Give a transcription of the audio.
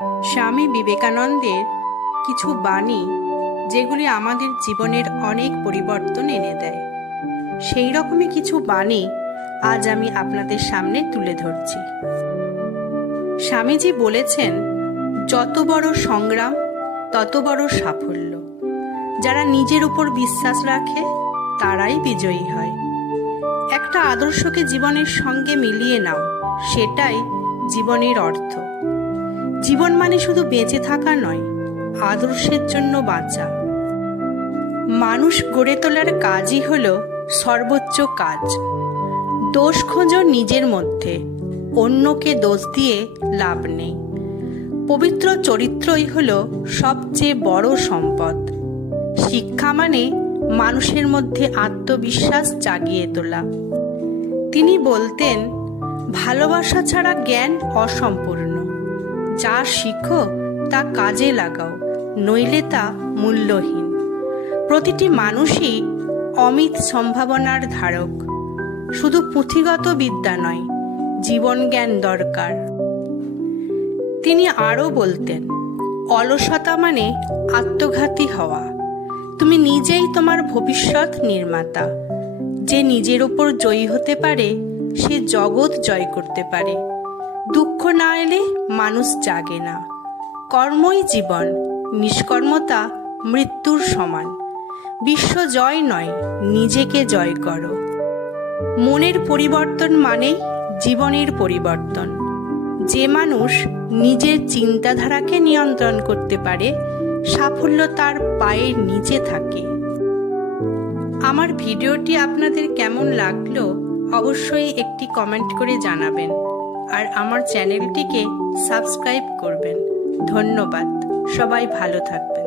স্বামী বিবেকানন্দের কিছু বাণী যেগুলি আমাদের জীবনের অনেক পরিবর্তন এনে দেয়, সেই রকমই কিছু বাণী আজ আমি আপনাদের সামনে তুলে ধরছি। স্বামীজি বলেছেন, যত বড় সংগ্রাম তত বড় সাফল্য। যারা নিজের উপর বিশ্বাস রাখে তারাই বিজয়ী হয়। একটা আদর্শকে জীবনের সঙ্গে মিলিয়ে নাও, সেটাই জীবনের অর্থ। জীবন মানে শুধু বেঁচে থাকা নয়, আদর্শের জন্য বাঁচা। মানুষ গড়ে তোলার কাজই হলো সর্বোচ্চ কাজ। দোষ খোঁজো নিজের মধ্যে, অন্যকে দোষ দিয়ে লাভ নেই। পবিত্র চরিত্রই হলো সবচেয়ে বড় সম্পদ। শিক্ষা মানে মানুষের মধ্যে আত্মবিশ্বাস জাগিয়ে তোলা। তিনি বলতেন, ভালোবাসা ছাড়া জ্ঞান অসম্পূর্ণ। যা শিখো তা কাজে লাগাও, নইলে তা মূল্যহীন। প্রতিটি মানুষই অমিত সম্ভাবনার ধারক। শুধু পুঁথিগত বিদ্যা নয়, জীবন জ্ঞান দরকার। তিনি আরও বলতেন, অলসতা মানে আত্মঘাতী হওয়া। তুমি নিজেই তোমার ভবিষ্যৎ নির্মাতা। যে নিজের ওপর জয়ী হতে পারে সে জগৎ জয় করতে পারে। দুঃখ না এলে মানুষ জাগে না। কর্মই জীবন, নিষ্কর্মতা মৃত্যুর সমান। বিশ্ব জয় নয়, নিজেকে জয় করো। মনের পরিবর্তন মানেই জীবনের পরিবর্তন। যে মানুষ নিজের চিন্তাধারাকে নিয়ন্ত্রণ করতে পারে, সাফল্য তার পায়ের নিচে থাকে। আমার ভিডিওটি আপনাদের কেমন লাগলো অবশ্যই একটি কমেন্ট করে জানাবেন, আর আমার চ্যানেলটিকে সাবস্ক্রাইব করবেন। ধন্যবাদ। সবাই ভালো থাকবেন।